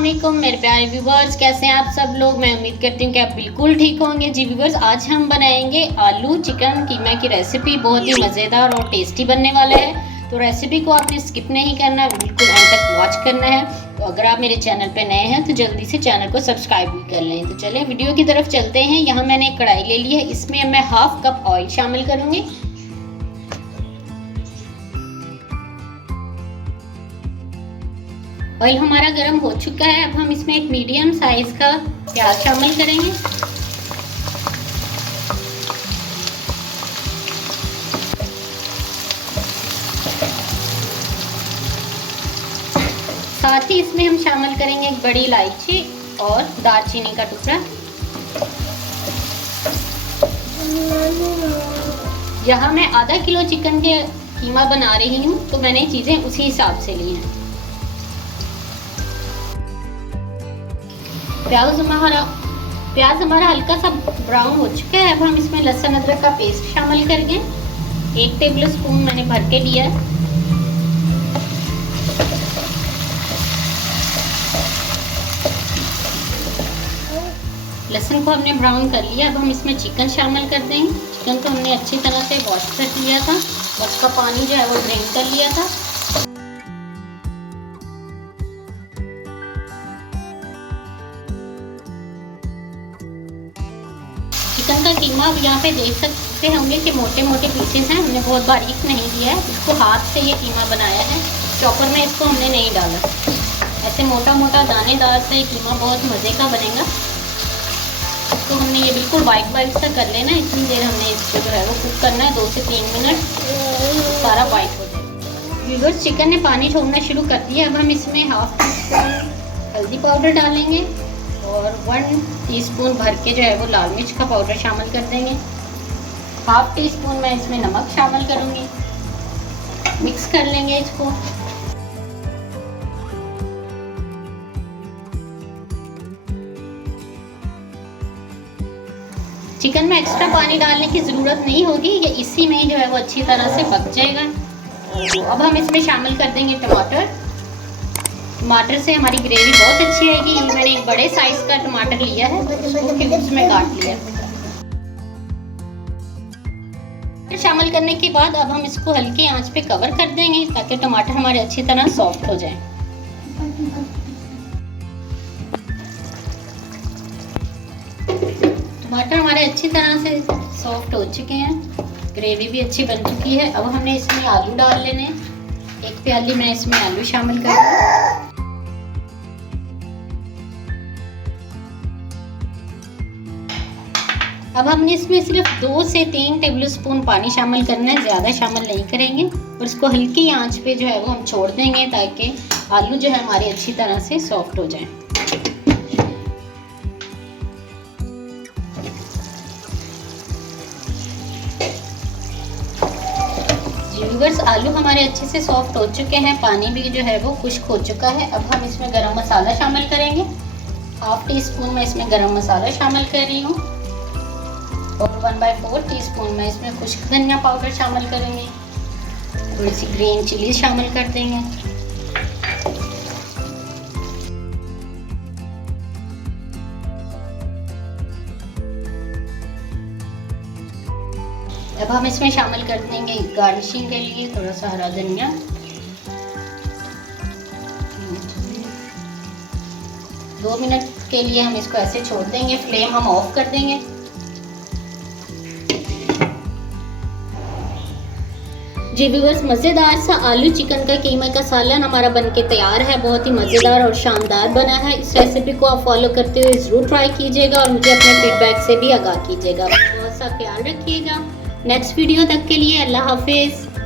अस्सलामुअलैकुम मेरे प्यारे व्यूवर्स, कैसे हैं आप सब लोग। मैं उम्मीद करती हूँ कि आप बिल्कुल ठीक होंगे। जी व्यूवर्स, आज हम बनाएंगे आलू चिकन कीमा की रेसिपी। बहुत ही मज़ेदार और टेस्टी बनने वाला है। तो रेसिपी को आपने स्किप नहीं करना, बिल्कुल अंत तक वॉच करना है। तो अगर आप मेरे चैनल पर नए हैं तो जल्दी से चैनल को सब्सक्राइब भी कर लें। तो चलें वीडियो की तरफ चलते हैं। यहाँ मैंने एक कढ़ाई ले ली है, इसमें मैं 1/2 कप ऑयल शामिल करूँगी। ऑयल हमारा गर्म हो चुका है। अब हम इसमें एक मीडियम साइज का प्याज शामिल करेंगे। साथ ही इसमें हम शामिल करेंगे एक बड़ी इलायची और दालचीनी का टुकड़ा। यहाँ मैं आधा किलो चिकन के कीमा बना रही हूँ, तो मैंने चीज़ें उसी हिसाब से ली हैं। प्याज हमारा हल्का सा ब्राउन हो चुका है। अब हम इसमें लहसुन अदरक का पेस्ट शामिल करेंगे। 1 टेबल स्पून मैंने भर के लिया है। लहसुन को हमने ब्राउन कर लिया। अब हम इसमें चिकन शामिल कर देंगे। चिकन को हमने अच्छी तरह से वॉश कर लिया था और उसका पानी जो है वो ड्रेन कर लिया था। चिकन का कीमा अब यहाँ पे देख सकते होंगे कि मोटे मोटे पीसेस हैं, हमने बहुत बारीक नहीं किया है। इसको हाथ से ये कीमा बनाया है, चॉपर में इसको हमने नहीं डाला। ऐसे मोटा मोटा दानेदार सा ये कीमा बहुत मज़े का बनेगा। इसको हमने ये बिल्कुल वाइट सा कर लेना। इतनी देर हमने इसको जो है वो कुक करना है, 2 से 3 मिनट, सारा वाइट हो जाए। व्यूअर्स, चिकन ने पानी छोड़ना शुरू कर दिया। अब हम इसमें 1/2 टीस्पून हल्दी पाउडर डालेंगे और 1 टीस्पून भर के जो है वो लाल मिर्च का पाउडर शामिल कर देंगे। 1/2 टीस्पून मैं इसमें नमक शामिल करूँगी। मिक्स कर लेंगे इसको। चिकन में एक्स्ट्रा पानी डालने की ज़रूरत नहीं होगी, ये इसी में ही जो है वो अच्छी तरह से पक जाएगा। अब हम इसमें शामिल कर देंगे टमाटर। टमाटर से हमारी ग्रेवी बहुत अच्छी आएगी। मैंने एक बड़े साइज का टमाटर लिया है, उसको क्यूब्स में काट लिया। शामिल करने के बाद अब हम इसको हल्की आंच पे कवर कर देंगे ताकि टमाटर हमारे अच्छी तरह सॉफ्ट हो जाए। टमाटर हमारे अच्छी तरह से सॉफ्ट हो चुके हैं, ग्रेवी भी अच्छी बन चुकी है। अब हमने इसमें आलू डाल लेने। 1 प्याली मैं इसमें आलू शामिल कर दूँ। अब हमने इसमें सिर्फ 2 से 3 टेबल स्पून पानी शामिल करना है, ज़्यादा शामिल नहीं करेंगे। और इसको हल्की आंच पे जो है वो हम छोड़ देंगे ताकि आलू जो है हमारे अच्छी तरह से सॉफ्ट हो जाए। व्यूअर्स, आलू हमारे अच्छे से सॉफ्ट हो चुके हैं, पानी भी जो है वो खुश्क हो चुका है। अब हम इसमें गरम मसाला शामिल करेंगे। 1/2 टीस्पून मैं इसमें गरम मसाला शामिल कर रही हूँ और 1/4 टीस्पून मैं इसमें खुश्क धनिया पाउडर शामिल करेंगे। थोड़ी सी ग्रीन चिली शामिल कर देंगे। अब हम इसमें शामिल कर देंगे गार्निशिंग के लिए थोड़ा सा हरा धनिया। 2 मिनट के लिए हम इसको ऐसे छोड़ देंगे। फ्लेम हम ऑफ कर देंगे। जी व्यूअर्स, मज़ेदार सा आलू चिकन का कीमा का सालन हमारा बनके तैयार है। बहुत ही मज़ेदार और शानदार बना है। इस रेसिपी को आप फॉलो करते हुए ज़रूर ट्राई कीजिएगा और मुझे अपने फीडबैक से भी आगाह कीजिएगा। बहुत सा ख्याल रखिएगा। नेक्स्ट वीडियो तक के लिए अल्लाह हाफिज़।